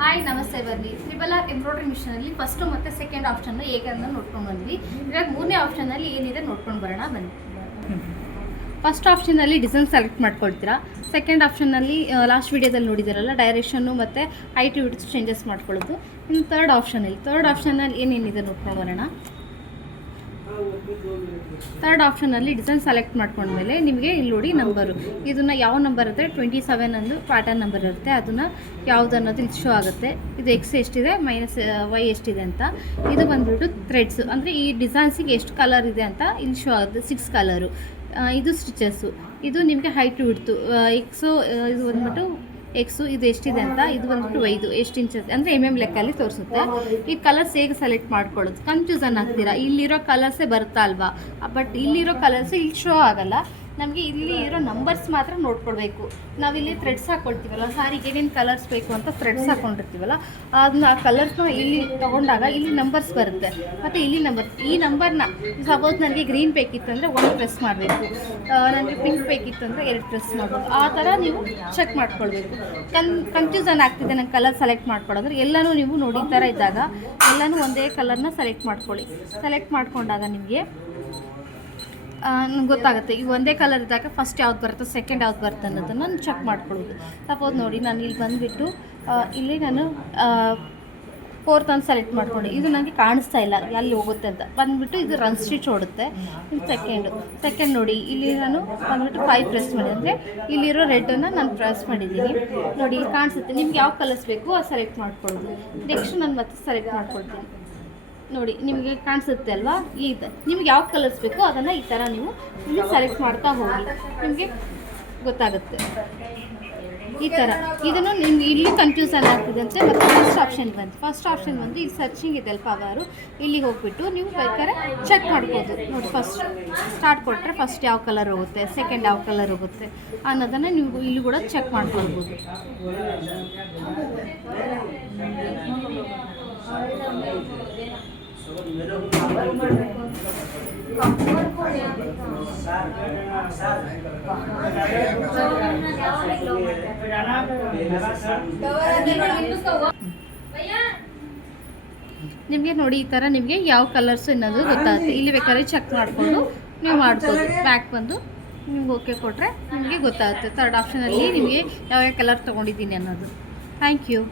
Hi ನಮಸ್ತೆ. ಬನ್ನಿ triple R embroidery ಮಿಷನಲ್ಲಿ first ಮತ್ತು ಸೆಕೆಂಡ್ ಆಪ್ಷನ್ ಹೇಗೆ ಅಂತ ನೋಡ್ಕೊಂಡು ಬಂದ್ವಿ. ಇವಾಗ ಮೂರನೇ ಆಪ್ಷನಲ್ಲಿ ಏನಿದೆ ನೋಡ್ಕೊಂಡು ಬರೋಣ ಬನ್ನಿ. ಫಸ್ಟ್ ಆಪ್ಷನಲ್ಲಿ ಡಿಸೈನ್ ಸೆಲೆಕ್ಟ್ ಮಾಡ್ಕೊಳ್ತೀರಾ. ಸೆಕೆಂಡ್ ಆಪ್ಷನಲ್ಲಿ ಲಾಸ್ಟ್ ವೀಡಿಯೋದಲ್ಲಿ ನೋಡಿದಿರಲ್ಲ ಡೈರೆಕ್ಷನ್ನು ಮತ್ತು ಹೈಟ್ ವಿಡ್ತ್ ಚೇಂಜಸ್ ಮಾಡ್ಕೊಳ್ಳೋದು. ಇನ್ನು ಥರ್ಡ್ ಆಪ್ಷನಲ್ಲಿ ಏನೇನಿದೆ ನೋಡ್ಕೊಂಡು ಬರೋಣ. ಥರ್ಡ್ ಆಪ್ಷನಲ್ಲಿ ಡಿಸೈನ್ ಸೆಲೆಕ್ಟ್ ಮಾಡ್ಕೊಂಡ್ಮೇಲೆ ನಿಮಗೆ ಇಲ್ಲಿ ನೋಡಿ ನಂಬರು, ಇದನ್ನು ಯಾವ ನಂಬರ್ ಇರುತ್ತೆ 27 ಅಂದು ಪ್ಯಾಟರ್ನ್ ನಂಬರ್ ಇರುತ್ತೆ, ಅದನ್ನು ಯಾವುದು ಅನ್ನೋದು ಇಲ್ಲಿ ಶೋ ಆಗುತ್ತೆ. ಇದು ಎಕ್ಸ್ ಎಷ್ಟಿದೆ ಮೈನಸ್ ವೈ ಎಷ್ಟಿದೆ ಅಂತ. ಇದು ಬಂದುಬಿಟ್ಟು ಥ್ರೆಡ್ಸು, ಅಂದರೆ ಈ ಡಿಸೈನ್ಸಿಗೆ ಎಷ್ಟು ಕಲರ್ ಇದೆ ಅಂತ ಇಲ್ಲಿ ಶೋ ಆಗುತ್ತೆ. 6 ಕಲರು. ಇದು ಸ್ಟಿಚಸ್ಸು, ಇದು ನಿಮಗೆ ಹೈಟ್ ವಿಡ್ತು ಎಕ್ಸು, ಇದು ಬಂದ್ಬಿಟ್ಟು ಎಕ್ಸು, ಇದು ಎಷ್ಟಿದೆ ಅಂತ. ಇದು ಬಂದ್ಬಿಟ್ಟು 5 ಎಷ್ಟು ಇಂಚಸ್ ಅಂದರೆ ಲೆಕ್ಕಲ್ಲಿ ತೋರಿಸುತ್ತೆ. ಈ ಕಲರ್ಸ್ ಹೇಗೆ ಸೆಲೆಕ್ಟ್ ಮಾಡ್ಕೊಳ್ಳೋದು, ಕನ್ಫ್ಯೂಸನ್ ಆಗ್ತೀರಾ. ಇಲ್ಲಿರೋ ಕಲರ್ಸೇ ಬರುತ್ತಾ ಅಲ್ವಾ, ಬಟ್ ಇಲ್ಲಿರೋ ಕಲರ್ಸು ಇಲ್ಲಿ ಶೋ ಆಗಲ್ಲ. ನಮಗೆ ಇಲ್ಲಿ ಇರೋ ನಂಬರ್ಸ್ ಮಾತ್ರ ನೋಡ್ಕೊಳ್ಬೇಕು. ನಾವಿಲ್ಲಿ ಥ್ರೆಡ್ಸ್ ಹಾಕ್ಕೊಳ್ತೀವಲ್ಲ, ಸಾರಿಗೆ ಏನೇನು ಕಲರ್ಸ್ ಬೇಕು ಅಂತ ಥ್ರೆಡ್ಸ್ ಹಾಕ್ಕೊಂಡಿರ್ತೀವಲ್ಲ, ಅದನ್ನ ಆ ಕಲರ್ಸ್ನ ಇಲ್ಲಿ ತೊಗೊಂಡಾಗ ಇಲ್ಲಿ ನಂಬರ್ಸ್ ಬರುತ್ತೆ. ಮತ್ತು ಇಲ್ಲಿ ಈ ನಂಬರ್ನ ಸಪೋಸ್ ನನಗೆ ಗ್ರೀನ್ ಬೇಕಿತ್ತು ಅಂದರೆ 1 ಪ್ರೆಸ್ ಮಾಡಬೇಕು, ನನಗೆ ಪಿಂಕ್ ಬೇಕಿತ್ತು ಅಂದರೆ 2 ಪ್ರೆಸ್ ಮಾಡ್ಬೋದು. ಆ ಥರ ನೀವು ಚೆಕ್ ಮಾಡ್ಕೊಳ್ಬೇಕು. ಕನ್ಫ್ಯೂಸನ್ ಆಗ್ತಿದೆ ನಂಗೆ ಕಲರ್ ಸೆಲೆಕ್ಟ್ ಮಾಡ್ಕೊಳ್ಳೋದ್ರೆ, ಎಲ್ಲನೂ ನೀವು ನೋಡಿ ಥರ ಇದ್ದಾಗ ಎಲ್ಲನೂ ಒಂದೇ ಕಲರ್ನ ಸೆಲೆಕ್ಟ್ ಮಾಡ್ಕೊಳ್ಳಿ. ಸೆಲೆಕ್ಟ್ ಮಾಡ್ಕೊಂಡಾಗ ನಿಮಗೆ ಗೊತ್ತಾಗುತ್ತೆ. ಈಗ ಒಂದೇ ಕಲರ್ ಇದ್ದಾಗ ಫಸ್ಟ್ ಯಾವ್ದು ಬರುತ್ತೆ, ಸೆಕೆಂಡ್ ಯಾವ್ದು ಬರುತ್ತೆ ಅನ್ನೋದನ್ನು ನಾನು ಚೆಕ್ ಮಾಡ್ಕೊಳ್ಳೋದು. ಸಪೋಸ್ ನೋಡಿ ನಾನು ಇಲ್ಲಿ ಬಂದುಬಿಟ್ಟು ಇಲ್ಲಿ ನಾನು 4th ಅಂತ ಸೆಲೆಕ್ಟ್ ಮಾಡ್ಕೊಂಡು, ಇದು ನನಗೆ ಕಾಣಿಸ್ತಾ ಇಲ್ಲ ಎಲ್ಲಿ ಹೋಗುತ್ತೆ ಅಂತ ಬಂದುಬಿಟ್ಟು ಇದು ರನ್ ಸ್ಟಿಚ್ ಓಡುತ್ತೆ. ಇದು ಸೆಕೆಂಡ್ ನೋಡಿ ಇಲ್ಲಿ ನಾನು ಬಂದುಬಿಟ್ಟು 5 ಪ್ರೆಸ್ ಮಾಡಿ, ಅಂದರೆ ಇಲ್ಲಿರೋ ರೆಡ್ಡನ್ನು ನಾನು ಪ್ರೆಸ್ ಮಾಡಿದ್ದೀನಿ ನೋಡಿ, ಇಲ್ಲಿ ಕಾಣಿಸುತ್ತೆ. ನಿಮ್ಗೆ ಯಾವ ಕಲರ್ಸ್ ಬೇಕು ಅದು ಸೆಲೆಕ್ಟ್ ಮಾಡ್ಕೊಳ್ಳೋದು. ನೆಕ್ಸ್ಟ್ ನಾನು ಮತ್ತೆ ಸೆಲೆಕ್ಟ್ ಮಾಡ್ಕೊಳ್ತೀನಿ ನೋಡಿ, ನಿಮಗೆ ಕಾಣಿಸುತ್ತೆ ಅಲ್ವಾ. ಇದು ನಿಮ್ಗೆ ಯಾವ ಕಲರ್ಸ್ ಬೇಕೋ ಅದನ್ನು ಈ ಥರ ನೀವು ಇಲ್ಲಿ ಸೆಲೆಕ್ಟ್ ಮಾಡ್ತಾ ಹೋಗಿ, ನಿಮಗೆ ಗೊತ್ತಾಗುತ್ತೆ ಈ ಥರ. ಇದನ್ನು ನಿಮ್ಗೆ ಇಲ್ಲಿ ಕನ್ಫ್ಯೂಸನ್ ಆಗ್ತಿದೆ ಅಂತ ಮತ್ತು ಫಸ್ಟ್ ಆಪ್ಷನ್ ಬಂದು ಇಲ್ಲಿ ಸರ್ಚಿಂಗ್ ಇದೆ ಅಲ್ಪ ಅವರು, ಇಲ್ಲಿ ಹೋಗ್ಬಿಟ್ಟು ನೀವು ಬೇಕಾದ್ರೆ ಚೆಕ್ ಮಾಡ್ಬೋದು ನೋಡಿ. ಫಸ್ಟ್ ಸ್ಟಾರ್ಟ್ ಕೊಟ್ಟರೆ ಫಸ್ಟ್ ಯಾವ ಕಲರ್ ಹೋಗುತ್ತೆ, ಸೆಕೆಂಡ್ ಯಾವ ಕಲರ್ ಹೋಗುತ್ತೆ ಅನ್ನೋದನ್ನು ನೀವು ಇಲ್ಲಿ ಕೂಡ ಚೆಕ್ ಮಾಡ್ಕೊಳ್ಬೋದು. ನಿಮಗೆ ನೋಡಿ ಈ ಥರ ನಿಮಗೆ ಯಾವ ಕಲರ್ಸು ಅನ್ನೋದು ಗೊತ್ತಾಗುತ್ತೆ. ಇಲ್ಲಿ ಬೇಕಾದ್ರೆ ಚೆಕ್ ಮಾಡಿಕೊಂಡು ನೀವು ಮಾಡ್ಬೋದು. ಬ್ಯಾಕ್ ಬಂದು ನಿಮ್ಗೆ ಓಕೆ ಕೊಟ್ಟರೆ ನಿಮಗೆ ಗೊತ್ತಾಗುತ್ತೆ. ಥರ್ಡ್ ಆಪ್ಷನಲ್ಲಿ ನಿಮಗೆ ಯಾವ್ಯಾವ ಕಲರ್ ತೊಗೊಂಡಿದ್ದೀನಿ ಅನ್ನೋದು. Thank you.